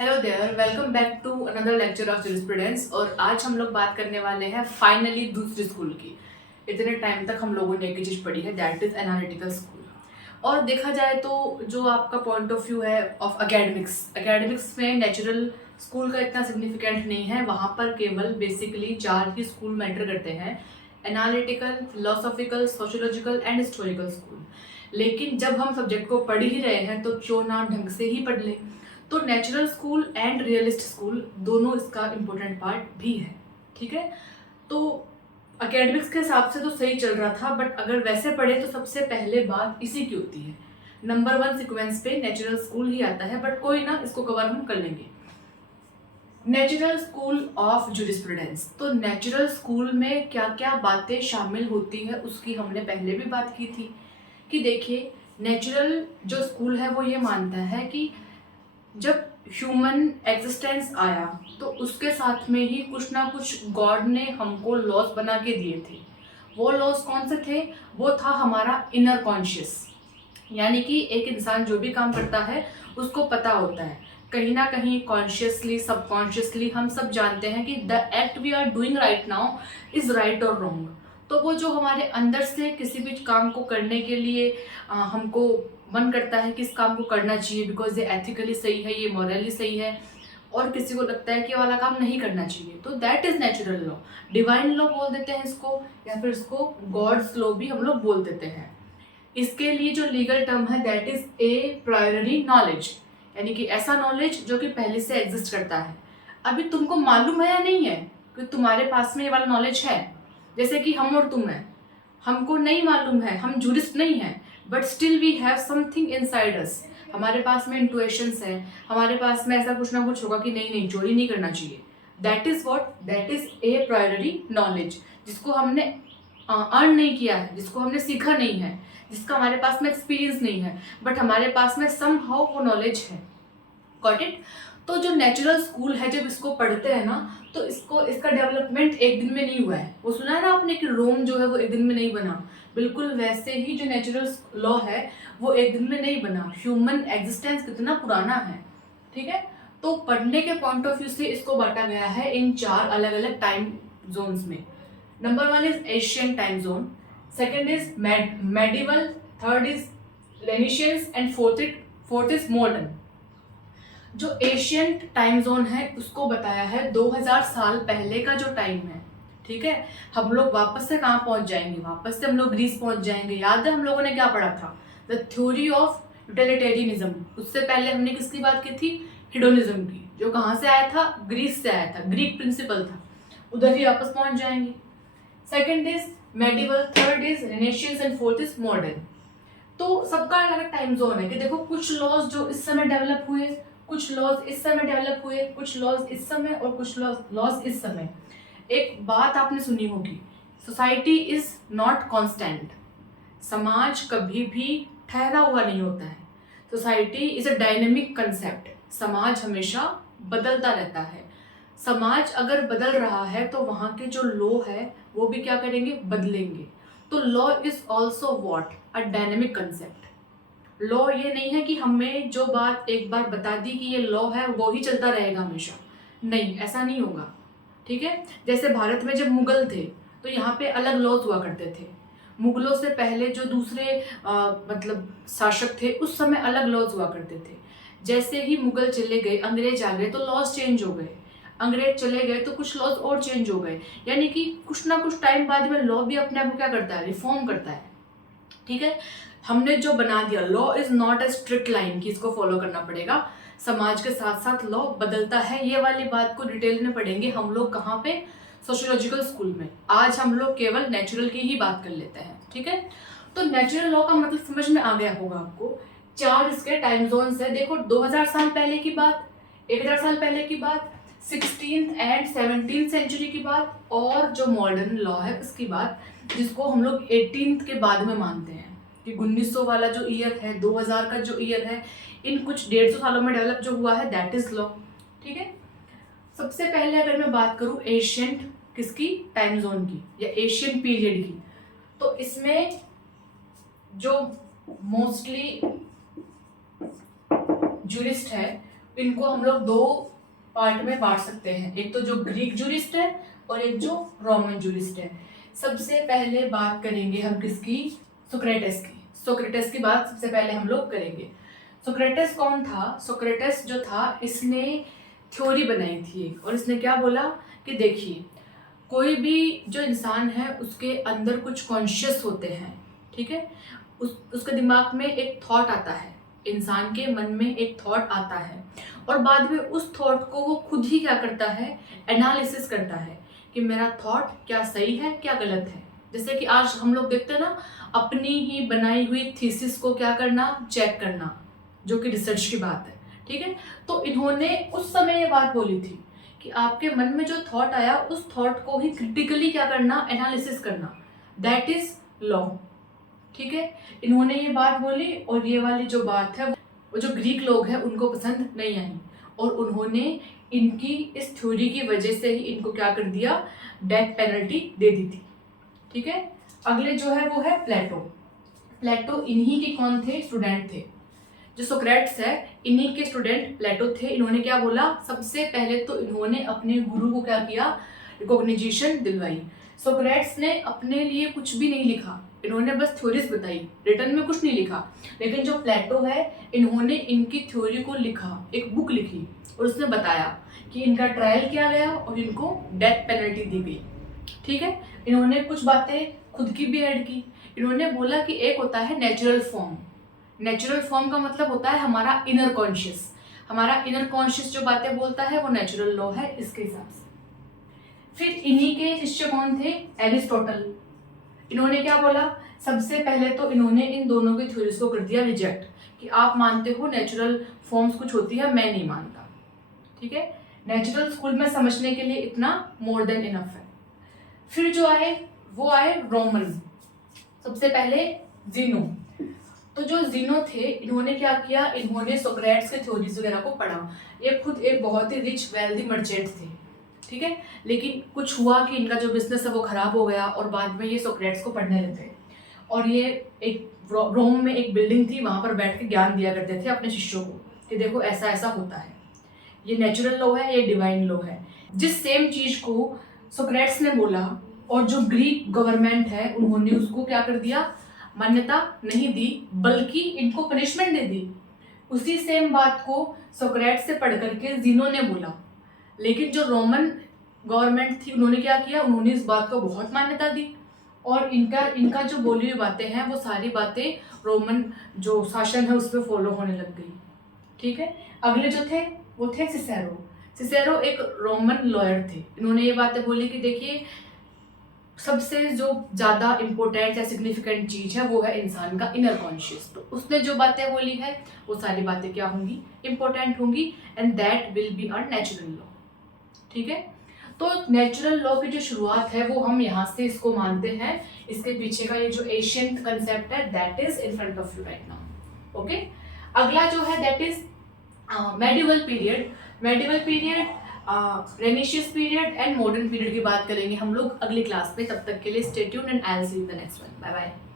Hello there, welcome back to another lecture of jurisprudence. और आज हम लोग बात करने वाले हैं फाइनली दूसरी स्कूल की। इतने टाइम तक हम लोगों ने एक ही चीज़ पढ़ी है, दैट इज़ एनालिटिकल स्कूल। और देखा जाए तो जो आपका पॉइंट ऑफ व्यू है ऑफ एकेडमिक्स में नेचुरल स्कूल का इतना सिग्निफिकेंट नहीं है। वहाँ पर केवल बेसिकली 4 ही स्कूल मैटर करते हैं, analytical, philosophical, sociological and historical school. लेकिन जब हम सब्जेक्ट को पढ़ ही रहे हैं तो क्यों ना ढंग से ही पढ़ लें। तो natural school and realist school दोनों इसका इम्पोर्टेंट पार्ट भी है। ठीक है, तो एकेडमिक्स के हिसाब से तो सही चल रहा था, बट अगर वैसे पढ़े तो सबसे पहले बात इसी की होती है। नंबर 1 सीक्वेंस पे नेचुरल स्कूल ही आता है, बट कोई ना, इसको कवर हम कर लेंगे। Natural school of jurisprudence. तो नेचुरल स्कूल में क्या क्या बातें शामिल होती है उसकी हमने पहले भी बात की थी कि देखिए, नेचुरल जो स्कूल है वो ये मानता है कि जब ह्यूमन एग्जिस्टेंस आया तो उसके साथ में ही कुछ ना कुछ गॉड ने हमको लॉस बना के दिए थे। वो लॉस कौन से थे? वो था हमारा इनर कॉन्शियस। यानी कि एक इंसान जो भी काम करता है उसको पता होता है कहीं ना कहीं कॉन्शियसली सबकॉन्शियसली हम सब जानते हैं कि the act we are doing right now is right और रॉन्ग। तो वो जो हमारे अंदर से किसी भी काम को करने के लिए हमको मन करता है कि इस काम को करना चाहिए बिकॉज ये एथिकली सही है, ये मॉरली सही है, और किसी को लगता है कि ये वाला काम नहीं करना चाहिए, तो that is natural law. Divine law बोल देते हैं इसको, या फिर इसको गॉड्स लॉ भी हम लोग बोल देते हैं। इसके लिए जो लीगल टर्म है दैट इज ए प्रायोरी नॉलेज, यानी कि ऐसा नॉलेज जो कि पहले से एग्जिस्ट करता है। अभी तुमको मालूम है या नहीं है कि तुम्हारे पास में ये वाला नॉलेज है? जैसे कि हम और तुम हैं, हमको नहीं मालूम है, हम जूरिस्ट नहीं हैं, but still we have something inside us. हमारे पास में इंट्यूशंस है, हमारे पास में ऐसा कुछ ना कुछ होगा कि नहीं नहीं, चोरी नहीं करना चाहिए। That is what, that is a प्रायोरी knowledge, जिसको हमने अर्न नहीं किया है, जिसको हमने सीखा नहीं है, जिसका हमारे पास में एक्सपीरियंस नहीं है, बट हमारे पास में समहाउ वो नॉलेज है। Got it? तो जो नेचुरल स्कूल है, जब इसको पढ़ते हैं ना, तो इसका डेवलपमेंट एक दिन में नहीं हुआ है। वो सुना है ना आपने कि रोम जो है वो एक दिन में नहीं बना। बिल्कुल वैसे ही जो नेचुरल लॉ है वो एक दिन में नहीं बना। ह्यूमन एग्जिस्टेंस कितना पुराना है। ठीक है, तो पढ़ने के पॉइंट ऑफ व्यू से इसको बांटा गया है इन 4 अलग अलग टाइम जोन्स में। Number 1 is Asian time zone, second is medieval, third is renaissance and fourth is modern. जो एशियन टाइम जोन है उसको बताया है 2000 साल पहले का जो टाइम है। ठीक है, हम लोग वापस से कहाँ पहुंच जाएंगे? वापस से हम लोग ग्रीस पहुंच जाएंगे। याद है हम लोगों ने क्या पढ़ा था? The theory of utilitarianism. उससे पहले हमने किसकी बात की थी? हिडोनिज्म की, जो कहाँ से आया था? ग्रीस से आया था, ग्रीक प्रिंसिपल था। उधर ही वापस पहुंच जाएंगे। Second is medieval, third is renaissance and fourth is modern. तो सबका अलग अलग टाइम जोन है कि देखो, कुछ लॉज जो इस समय डेवलप हुए, कुछ लॉज इस समय डेवलप हुए, कुछ लॉज इस समय, और कुछ लॉज इस समय। एक बात आपने सुनी होगी, सोसाइटी इज नॉट कांस्टेंट। समाज कभी भी ठहरा हुआ नहीं होता है। Society is a dynamic concept. समाज हमेशा बदलता रहता है। समाज अगर बदल रहा है तो वहाँ के जो लॉ है वो भी क्या करेंगे? बदलेंगे। तो law is also what? A dynamic concept. Law ये नहीं है कि हमें जो बात एक बार बता दी कि ये लॉ है वो ही चलता रहेगा हमेशा। नहीं, ऐसा नहीं होगा। ठीक है, जैसे भारत में जब मुगल थे तो यहाँ पे अलग लॉज हुआ करते थे। मुगलों से पहले जो दूसरे मतलब शासक थे उस समय अलग लॉज हुआ करते थे। जैसे ही मुगल चले गए, अंग्रेज आ गए, तो लॉज चेंज हो गए। अंग्रेज चले गए तो कुछ लॉज और चेंज हो गए। यानी कि कुछ ना कुछ टाइम बाद में लॉ भी अपने आप को क्या करता है? रिफॉर्म करता है। ठीक है, हमने जो बना दिया, law is not a strict line कि इसको फॉलो करना पड़ेगा। समाज के साथ साथ लॉ बदलता है। ये वाली बात को डिटेल में पढ़ेंगे हम लोग कहाँ पे? सोशियोलॉजिकल स्कूल में। आज हम लोग केवल नेचुरल की ही बात कर लेते हैं। ठीक है, तो नेचुरल लॉ का मतलब समझ में आ गया होगा आपको। 4 इसके टाइम जोन्स है। देखो, 2000 साल पहले की बात, 1000 साल पहले की बात, 16th एंड 17th सेंचुरी की बात, और जो मॉडर्न लॉ है उसकी बात, जिसको हम लोग 18th के बाद में मानते हैं कि 1900 वाला जो ईयर है, 2000 का जो ईयर है, इन कुछ 150 सालों में डेवलप जो हुआ है दैट इज लॉ। ठीक है, सबसे पहले अगर मैं बात करूं एशियंट किसकी? टाइम जोन की या एशियन पीरियड की, तो इसमें जो मोस्टली जूरिस्ट है इनको हम लोग दो पार्ट में बांट सकते हैं, एक तो जो ग्रीक जूरिस्ट है और एक जो रोमन जूरिस्ट है। सबसे पहले बात करेंगे हम किसकी? सोक्रेटिस की। सोक्रेटिस की बात सबसे पहले हम लोग करेंगे। सोक्रेटिस कौन था? सोक्रेटिस जो था इसने थ्योरी बनाई थी और इसने क्या बोला कि देखिए, कोई भी जो इंसान है उसके अंदर कुछ कॉन्शियस होते हैं, ठीक है। उसके दिमाग में एक थॉट आता है, इंसान के मन में एक थॉट आता है और बाद में उस थॉट को वो खुद ही क्या करता है? एनालिसिस करता है कि मेरा थॉट क्या सही है क्या गलत है। जैसे कि आज हम लोग देखते हैं ना, अपनी ही बनाई हुई थीसिस को क्या करना? चेक करना, जो कि रिसर्च की बात है, ठीक है। तो इन्होंने उस समय ये बात बोली थी कि आपके मन में जो थॉट आया उस थॉट को ही क्रिटिकली क्या करना? एनालिसिस करना, दैट इज लॉ, ठीक है। इन्होंने ये बात बोली और ये वाली जो बात है वो जो ग्रीक लोग हैं उनको पसंद नहीं आई और उन्होंने इनकी इस थ्योरी की वजह से ही इनको क्या कर दिया? डेथ पेनल्टी दे दी थी, ठीक है। अगले जो है वो है प्लेटो। प्लेटो इन्हीं के कौन थे? स्टूडेंट थे। जो सोक्रेट्स है इन्हीं के स्टूडेंट प्लेटो थे। इन्होंने क्या बोला? सबसे पहले तो इन्होंने अपने गुरु को क्या किया? रिकॉग्निशन दिलवाई। सोक्रेट्स ने अपने लिए कुछ भी नहीं लिखा, इन्होंने बस थ्योरीज बताई, रिटर्न में कुछ नहीं लिखा। लेकिन जो प्लेटो है इन्होंने इनकी थ्योरी को लिखा, एक बुक लिखी और उसने बताया कि इनका ट्रायल किया गया और इनको डेथ पेनल्टी दी गई, ठीक है। इन्होंने कुछ बातें खुद की भी ऐड की। इन्होंने बोला कि एक होता है नेचुरल फॉर्म। नेचुरल फॉर्म का मतलब होता है हमारा इनर कॉन्शियस। हमारा इनर कॉन्शियस जो बातें बोलता है वो नेचुरल लॉ है इसके हिसाब से। फिर इन्हीं के शिष्य कौन थे? एरिस्टोटल। इन्होंने क्या बोला? सबसे पहले तो इन्होंने इन दोनों की थ्योरीज को कर दिया रिजेक्ट कि आप मानते हो नेचुरल फॉर्म्स कुछ होती है, मैं नहीं मानता, ठीक है। नेचुरल स्कूल में समझने के लिए इतना मोर देन इनफ है। फिर जो आए वो आए रोमन। सबसे पहले जीनो। तो जो जीनो थे इन्होंने क्या किया? इन्होंने सोक्रेट्स के थ्योरीज वगैरह को पढ़ा। ये खुद एक बहुत ही रिच वेल्दी मर्चेंट थे, ठीक है। लेकिन कुछ हुआ कि इनका जो बिजनेस है वो खराब हो गया और बाद में ये सोक्रेट्स को पढ़ने लगे और ये एक रोम में एक बिल्डिंग थी, वहां पर बैठ के ज्ञान दिया करते थे अपने शिष्यों को कि देखो ऐसा ऐसा होता है, ये नेचुरल लॉ है, ये डिवाइन लॉ है। जिस सेम चीज को सोक्रेट्स ने बोला और जो ग्रीक गवर्नमेंट है उन्होंने उसको क्या कर दिया? मान्यता नहीं दी, बल्कि इनको पनिशमेंट दे दी। उसी सेम बात को सोक्रेट्स से पढ़ करके जीनो ने बोला। लेकिन जो रोमन गवर्नमेंट थी उन्होंने क्या किया? उन्होंने इस बात को बहुत मान्यता दी और इनका जो बोली हुई बातें हैं वो सारी बातें रोमन जो शासन है उसमें फॉलो होने लग गई, ठीक है। अगले जो थे वो थे सिसेरो। सिसेरो एक रोमन लॉयर थे। इन्होंने ये बातें बोली कि देखिए, सबसे जो ज़्यादा इम्पोर्टेंट या सिग्निफिकेंट चीज़ है वो है इंसान का इनर कॉन्शियस। तो उसने जो बातें बोली है वो सारी बातें क्या होंगी? इम्पोर्टेंट होंगी and that will be a natural law, ठीक है। तो नेचुरल लॉ की जो शुरुआत है वो हम यहाँ से इसको मानते हैं। इसके पीछे का ये जो एशियंट कंसेप्ट है that is in front of you right now, okay. अगला जो है that is medieval period. Medieval period, renaissance period and modern period की बात करेंगे हम लोग अगली क्लास में। तब तक के लिए stay tuned and I will see you in the next one. Bye bye.